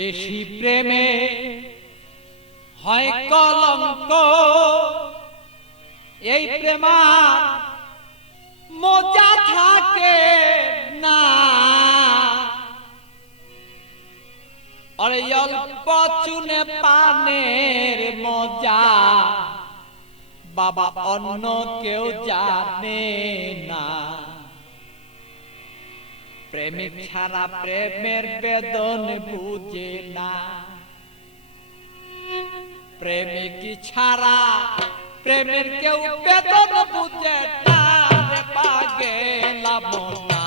বেশি প্রেমে হয় কলঙ্ক, এই প্রেমা মজা থাকে না। আরে অল্প চুনে পানের মজা বাবা অন্য কেউ জানে না। প্রেমিক ছাড়া প্রেমের বেদন বুঝে না। প্রেমিক ছাড়া প্রেমের কেউ বেদন বুঝে না রে পাগেলা মনা।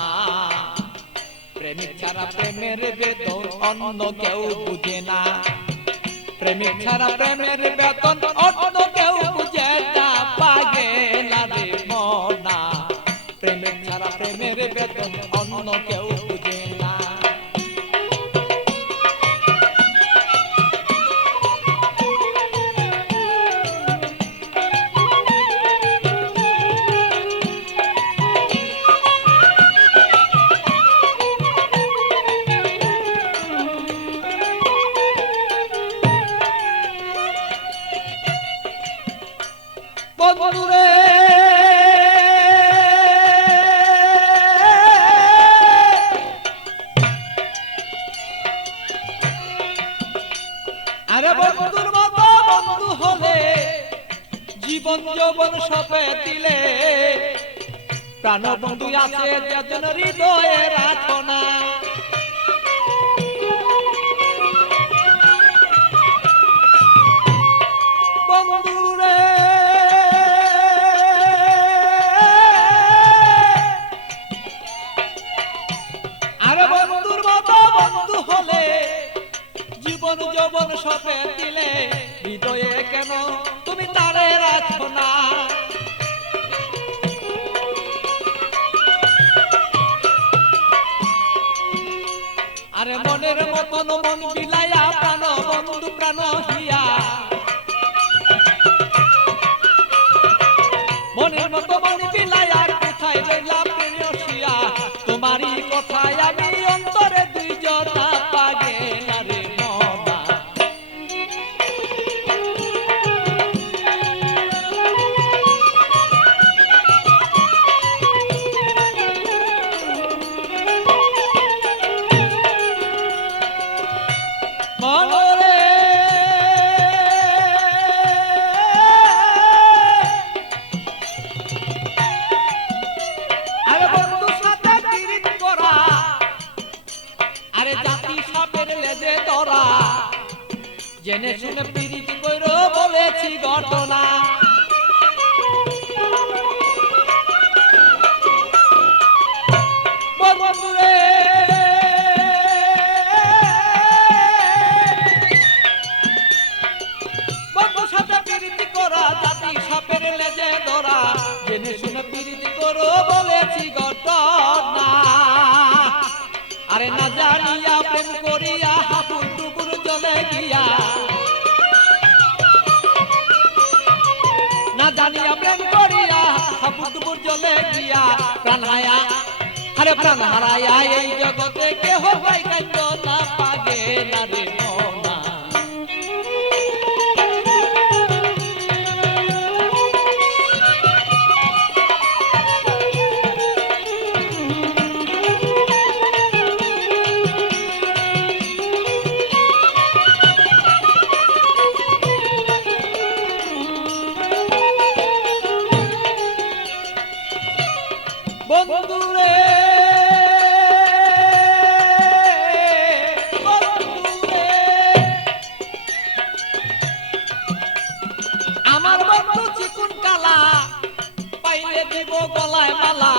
প্রেমিক ছাড়া প্রেমের বেদন অন্য কেউ বুঝে না। প্রেমিক ছাড়া প্রেমের বেদন অন্য কেউ বুঝে না পাগেলা রে মনা। প্রেমিক ছাড়া প্রেমের বেদন অন্য কেউ বুঝে না। বন্ধুরে আরে বন্ধুর মতো বন্ধু হলে জীবন যৌবন সপে দিলে। প্রাণ বন্ধু আছে যেন হৃদয়ে রাখো না। বন্ধুরে আরে বন্ধুর মতো বন্ধু হলে জীবন যৌবন সপে দিলে। হৃদয়ে কেন তুমি তারে রাখো না। আরে মনের মতন মন বিলাইয়া প্রাণ বন্ধু প্রাণ হিয়া। মনের মতো মন বিলাইয়া কোথায় রইলা প্রেয়সিয়া। তোমারই কথায় আমি অন্তরে দুইজনা পাগেলা রে মনা। মনরে আরে বন্ধু সাথে পিরিত করা, আরে জাতি সাপের লেজে ধরা। জেনে শুনে পিরিত কইরো বলেছি ঘটনা। বন্ধুরে বন্ধুর সাথে পিরিতি করা, জাতি সাপের লেজে ধরা। জেনে শুনে পিরিতি করো বলেছি ঘটনা। আরে না জানিয়া প্রেম করিয়া হাবুর ডুবুর জলে গিয়া। না জানিয়া প্রেম করিয়া হাবুর ডুবুর জলে গিয়া। প্রাণ হায়া আরে প্রাণ হারায়া এই জগতে কেহ পাই কান্দ না পাগেলা রে মনা। বন্ধুরে বন্ধুরে আমার বন্ধু চিকুন কালা, পাইলে দিব গলায় মালা।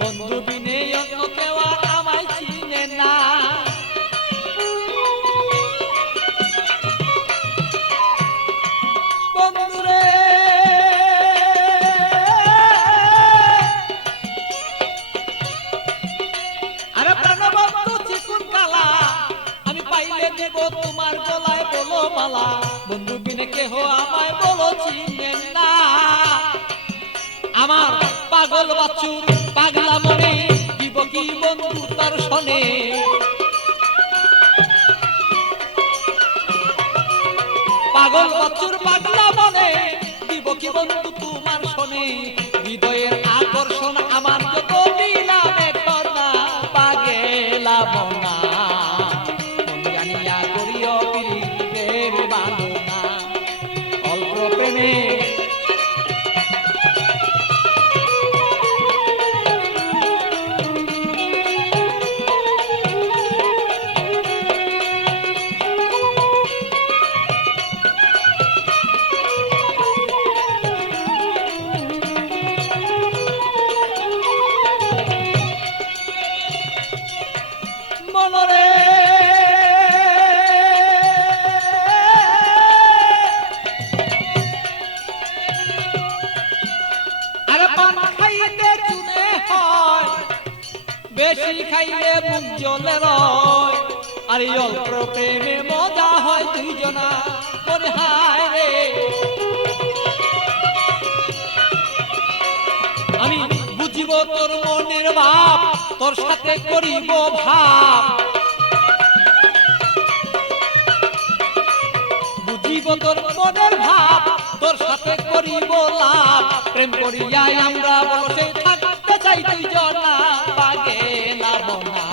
বন্ধু বিনে অন্য কেউ আর আমায় চিনে না। বন্ধুরে আরে প্রাণ বন্ধু চিকুন কালা, আমি পাইলে দেব তোমার গলায় বলো মালা। বন্ধু বিনে কেহ আমায় বলো চিনে না। আমার পাগল বাছুর পাগলা মনে দিব কি বন্ধু তার শনে। পাগল বচ্চুর পাগলা মনে দিব কি বন্ধু তোমার শোনে হৃদয়ের আকর্ষণ আমার যত দিলামে কনা পাগেলা বনা মন জানিয়া করিও পিরিতের বাঁধনা অল্প প্রেমে মনরে আরে পান খাইতে চুনে হয় বেশি খাইলে মুখ জ্বলে রয় আর এই অল্প প্রেমে মজা হয় দুইজনা করে হায় রে আমি বুঝিব তোর মনের ভাব তোর সাথে করিব ভাব বুঝিব তোর মনের ভাব তোর সাথে করিব লাভ প্রেম করিয়াই আমরা বসে থাকতে চাই দুইজনা পাগেলা বনা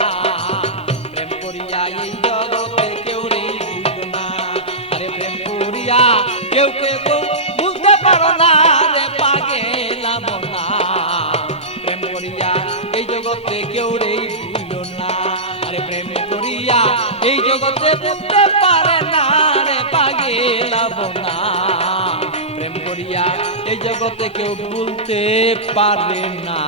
প্রেম করিয়াই এই জগতে কেউ রে বুঝনা আরে প্রেম করিয়া কেউ কেউ বুঝতে পারো না রে পাগেলা বনা প্রেম করিয়া এই জগতে কেউ রে বুঝলো না আরে প্রেম করিয়া এই জগতে বুঝতে পারে না রে পাগেলা বনা প্রেম করিয়া এই জগতে কেউ ভুলতে পারে না।